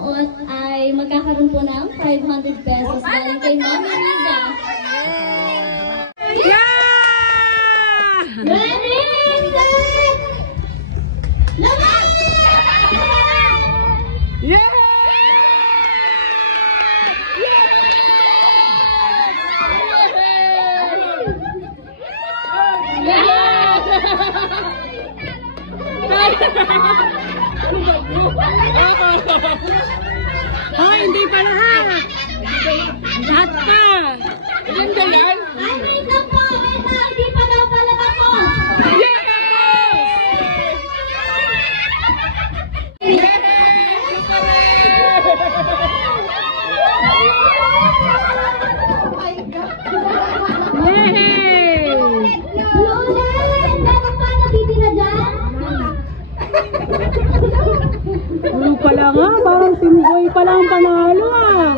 manonood ay magkakaroon po ng 500 pesos galing kay Mami Riza. Yeah! Ready, set, laban! Yeah! Oh, hindi pa lahat. Lahat pa. Ganda yan. Ay, wait lang po. Wait lang. Hindi pa daw pala ako. Ano pala nga, parang Timboy pala ang panalo ah.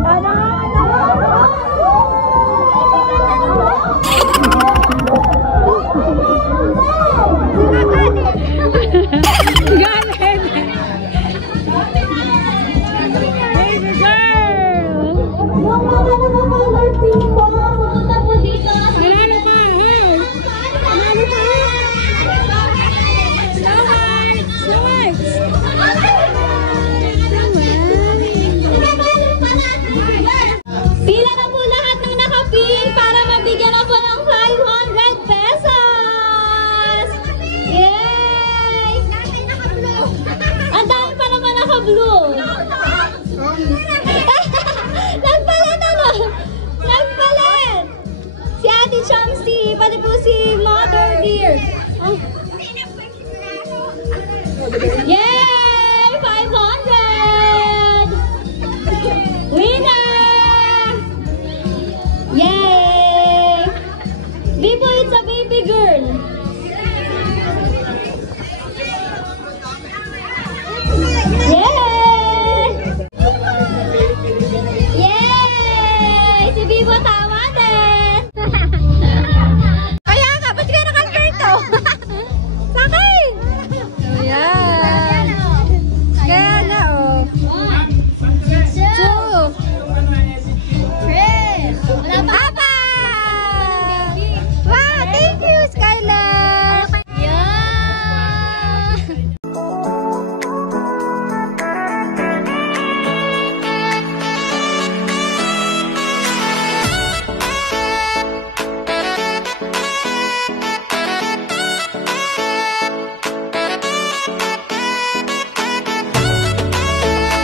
Ala! Blue. Nagpalit ano? Nagpalit! Si Ate Chamsi, pati po si Mother Dear. Oh. Yay! 500! Winner! Yay! Bibo, it's a baby girl.